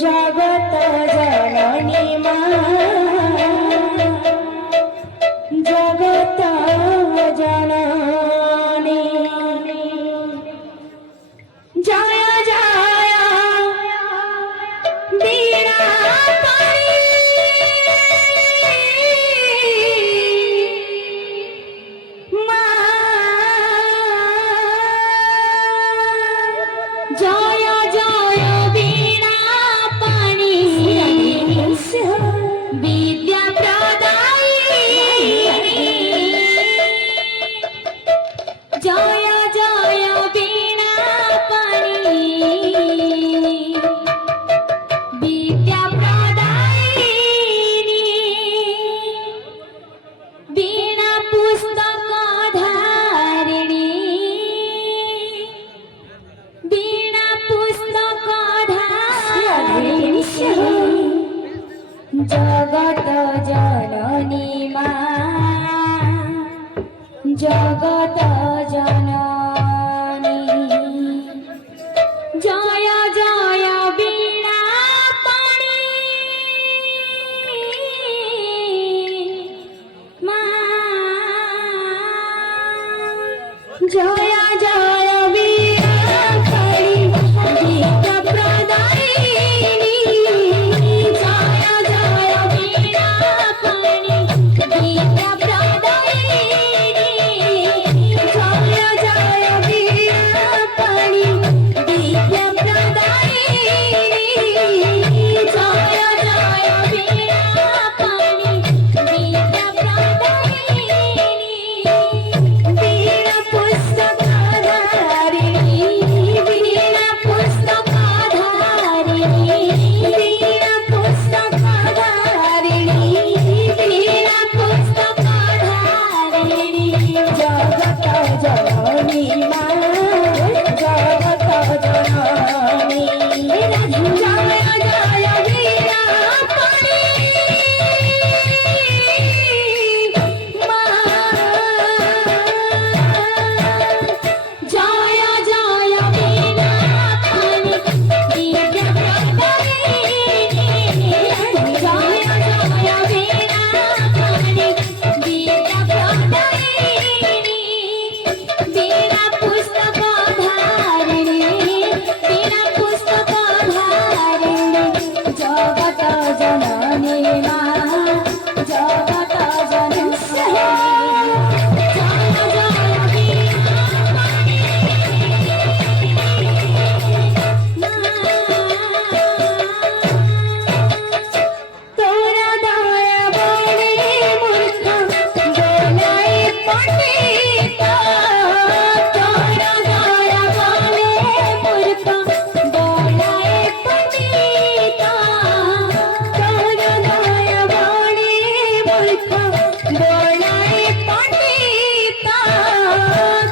জগত জননী মা, জগত জননী। জয় জয় বীণা পাণি, মা জয় জয় বীণা পাণি, বিদ্যা প্রদায়িনী। জয় জয় বীণা পাণি, বিদ্যা প্রদায়িনী। বীণা পুস্তক ধারিণী, বীণা পুস্তক ধারিণী। জগত জননী মা, জগত জননী। জয় জয় বীণা পাণি, মা জয় জয় বীণা পাণি, বিদ্যা প্রদায়িনী। জয় জয় বীণা পাণি, বিদ্যা প্রদায়িনী। জয় জয় বীণা পাণি, বিদ্যা প্রদায়িনী। জয় জয় বীণা পাণি, বিদ্যা প্রদায়িনী। বীণা পুস্তক ধারিণী, বীণা পুস্তক ধারিণী, বীণা পুস্তক ধারিণী, বীণা পুস্তক ধারিণী। জগত জননী মা, জগত জননী। জয় জয় বীণা পাণি, মা জয় জয় বীণা পাণি, বিদ্যা প্রদায়িনী। জয় জয় বীণা পাণি, বিদ্যা প্রদায়িনী। বীণা পুস্তক ধারিণী, বীণা পুস্তক ধারিণী। জগত জননী মা, জগত জননী। জয় জয় বীণা পাণি, তোরা দয়া বলে মূর্খ গোলাই পণ্ডিত। তোরা দয়া বলে মূর্খ গোলাই পণ্ডিত। তোরা দয়া বলে মূর্খ গোলাই পণ্ডিত।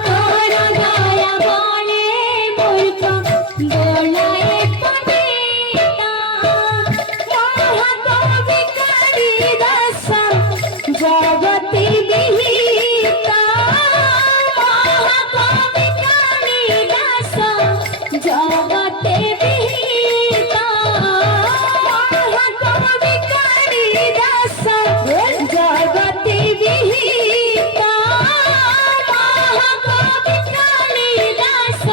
তোরা দয়া বলে মূর্খ গোলাই পণ্ডিত। মহাকবি কালিদাস জগতি বিহিতা, মহাকবি কালিদাস জগতে বিহিতা। মহাকবি কালিদাস জগতে বিহিতা। মহাকবি কালিদাস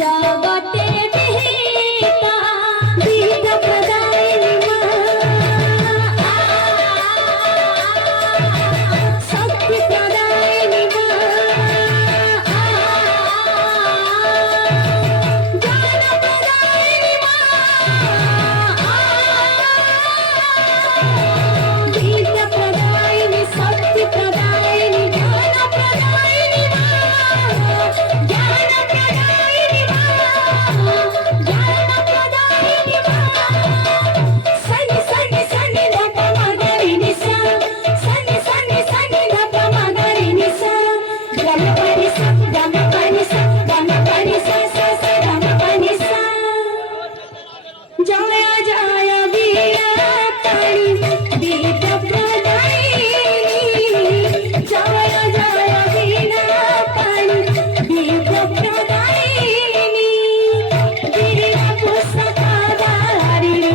জগতে বিহিতা। বিদ্যা প্রদায়িনী মা, শক্তি প্রদায়িনী মা, জ্ঞান প্রদায়িনী মা, বিদ্যা প্রদায়িনী, শক্তি প্রদায়িনী, জ্ঞান প্রদায়িনী মা, জ্ঞান প্রদায়িনী মা, জ্ঞান প্রদায়িনী মা। সনি সনি সনি ধাপ মগরিনি সা, সনি সনি সনি ধাপ মগরিনি সা। গম পানি সা, গম পানি সা, গম পানি সা সা সা গম পানি সা। জয় জয় বীণা পাণি, বিদ্যা প্রদায়িনী। জয় জয় বীণা পাণি, বিদ্যা প্রদায়িনী। বীণা পুস্তক ধারিণী,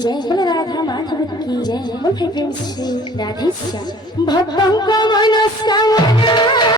जय बोल राधा माधव की जय बोल प्रेम से राधेश्याम भक्तों का मनस्कामना